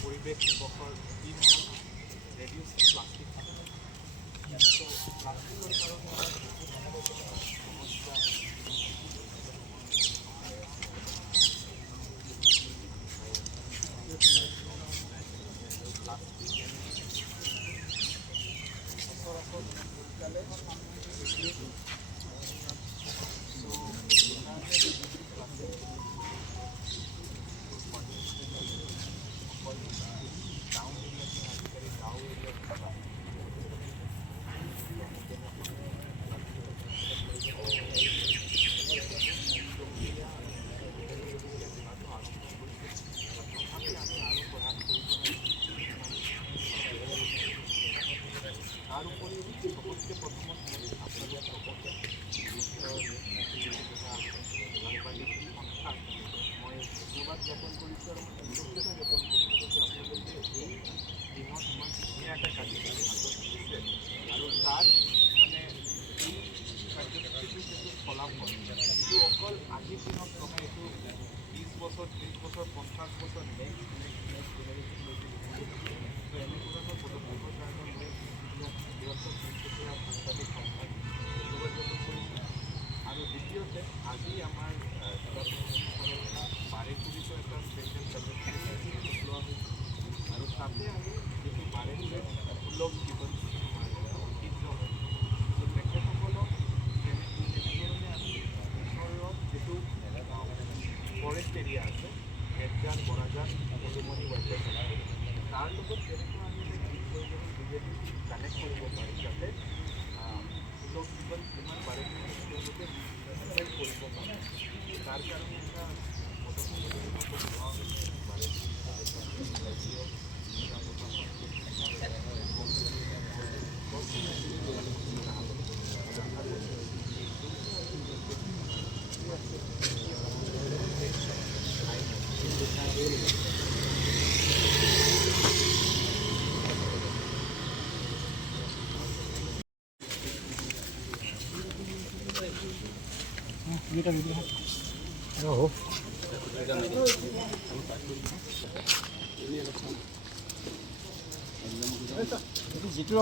পৰিৱেশ দিৱসৰ দিন ৰেডিউচ প্লাষ্টিক প্লাষ্টিকৰ কাৰণে সমস্যা অকল আজিৰ দিনত নহয়, এইটো 20 বছৰ 30 বছৰ 50 বছৰ নেক্সট এনেকুৱা পদক্ষেপৰ কাৰণে মই বৃহত্তৰ তিনিচুকীয়া সাংবাদিক সংস্থাক ধন্যবাদ জ্ঞাপন কৰিছোঁ। আৰু দ্বিতীয়তে আজি আমাৰ বাৰেকুৰিতো এটা স্পেচিয়েল চাৰ্ভিছ লোৱা হৈছে আৰু তাতে আমি যিটো বাৰেকুৰিত সুলভ জীৱন ঐতিহ্য হয় তেখেতসকলক যেনেধৰণে আমি ওচৰত যিটো ফৰেষ্ট এৰিয়া আছে হেডজান বৰাজান পদুমণি ৱাইল্ড লাইফ তাৰ লগত যেনেকৈ আমি গীত পৰিৱেশৰ যোগেদি কানেক্ট কৰিব পাৰোঁ যাতে সুলভ জীৱন যিমান বাৰেকুৰি তেওঁলোকে কৰিব পাৰে তাৰ কাৰণে এটা जितु